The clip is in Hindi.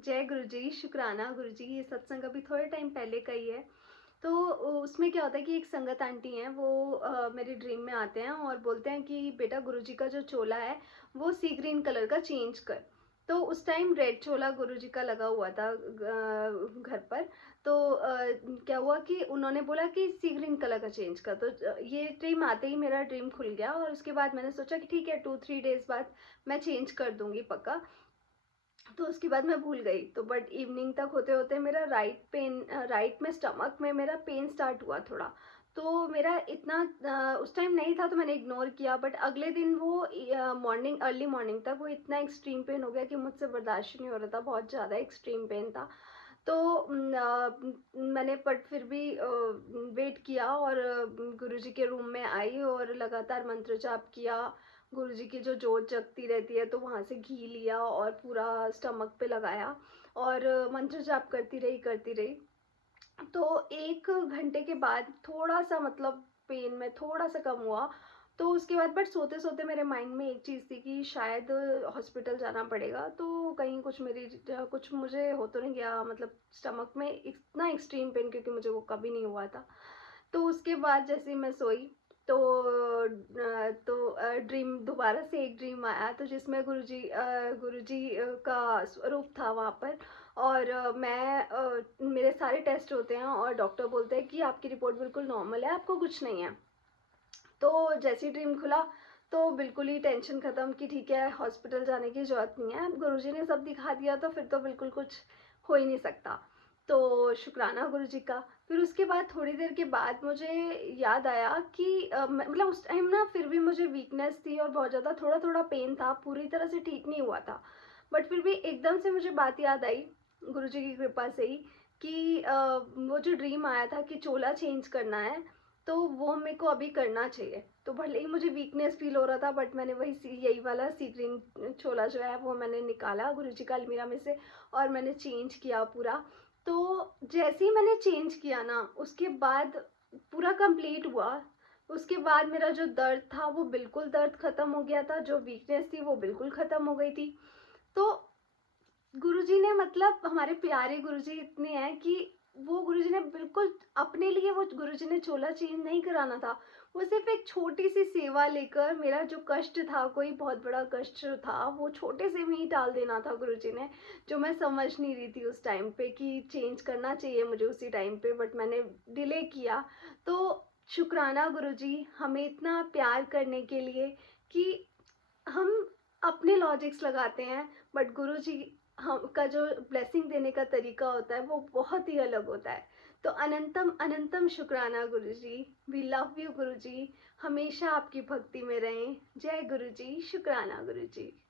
जय गुरु जी, शुक्राना गुरु जी। ये सत्संग अभी थोड़े टाइम पहले का ही है। तो उसमें क्या होता है कि एक संगत आंटी हैं, वो मेरे ड्रीम में आते हैं और बोलते हैं कि बेटा गुरु जी का जो चोला है वो सी ग्रीन कलर का चेंज कर। तो उस टाइम रेड चोला गुरु जी का लगा हुआ था घर पर। तो क्या हुआ कि उन्होंने बोला कि सी ग्रीन कलर का चेंज कर। तो ये ड्रीम आते ही मेरा ड्रीम खुल गया और उसके बाद मैंने सोचा कि ठीक है, 2-3 डेज बाद मैं चेंज कर दूंगी पक्का। तो उसके बाद मैं भूल गई। तो बट इवनिंग तक होते होते मेरा राइट में स्टमक में मेरा पेन स्टार्ट हुआ थोड़ा। तो मेरा इतना उस टाइम नहीं था तो मैंने इग्नोर किया, बट अगले दिन वो मॉर्निंग अर्ली मॉर्निंग तक वो इतना एक्सट्रीम पेन हो गया कि मुझसे बर्दाश्त नहीं हो रहा था, बहुत ज़्यादा एक्सट्रीम पेन था। तो मैंने बट फिर भी वेट किया और गुरुजी के रूम में आई और लगातार मंत्र जाप किया। गुरुजी की जो जोत जगती रहती है तो वहाँ से घी लिया और पूरा स्टमक पे लगाया और मंत्र जाप करती रही। तो 1 घंटे के बाद थोड़ा-सा मतलब पेन में थोड़ा-सा कम हुआ। तो उसके बाद बट सोते-सोते मेरे माइंड में एक चीज़ थी कि शायद हॉस्पिटल जाना पड़ेगा, तो कहीं कुछ मुझे हो तो नहीं गया, मतलब स्टमक में इतना एक्सट्रीम पेन, क्योंकि मुझे वो कभी नहीं हुआ था। तो उसके बाद जैसे ही मैं सोई तो ड्रीम दोबारा से एक ड्रीम आया, तो जिसमें गुरुजी का स्वरूप था वहाँ पर। और मेरे सारे टेस्ट होते हैं और डॉक्टर बोलते हैं कि आपकी रिपोर्ट बिल्कुल नॉर्मल है, आपको कुछ नहीं है। तो जैसे ही ड्रीम खुला तो बिल्कुल ही टेंशन ख़त्म कि ठीक है, हॉस्पिटल जाने की ज़रूरत नहीं है, अब गुरुजी ने सब दिखा दिया तो फिर तो बिल्कुल कुछ हो ही नहीं सकता। तो शुक्राना गुरुजी का। फिर उसके बाद थोड़ी देर के बाद मुझे याद आया कि मतलब उस टाइम ना फिर भी मुझे वीकनेस थी और बहुत ज़्यादा थोड़ा-थोड़ा पेन था, पूरी तरह से ठीक नहीं हुआ था। बट फिर भी एकदम से मुझे बात याद आई, गुरुजी की कृपा से ही, कि वो जो ड्रीम आया था कि चोला चेंज करना है, तो वो मेरे को अभी करना चाहिए। तो भले ही मुझे वीकनेस फ़ील हो रहा था, बट मैंने यही वाला सी ग्रीन छोला जो है वो मैंने निकाला गुरुजी का अलमीरा में से और मैंने चेंज किया पूरा। तो जैसे ही मैंने चेंज किया ना, उसके बाद पूरा कंप्लीट हुआ। उसके बाद मेरा जो दर्द था वो बिल्कुल दर्द ख़त्म हो गया था, जो वीकनेस थी वो बिल्कुल ख़त्म हो गई थी। तो गुरुजी ने, मतलब हमारे प्यारे गुरुजी इतने हैं कि वो गुरुजी ने बिल्कुल अपने लिए, वो गुरुजी ने चोला चेंज नहीं कराना था। वो सिर्फ़ एक छोटी-सी सेवा लेकर मेरा जो कष्ट था, कोई बहुत बड़ा कष्ट जो था, वो छोटे से में ही टाल देना था गुरुजी ने, जो मैं समझ नहीं रही थी उस टाइम पे कि चेंज करना चाहिए मुझे उसी टाइम पे, बट मैंने डिले किया। तो शुक्राना गुरुजी हमें इतना प्यार करने के लिए कि हम अपने लॉजिक्स लगाते हैं, बट गुरुजी हम का जो ब्लेसिंग देने का तरीका होता है वो बहुत ही अलग होता है। तो अनंतम अनंतम शुक्राना गुरुजी। वी लव यू गुरुजी। हमेशा आपकी भक्ति में रहें। जय गुरुजी, शुक्राना गुरुजी।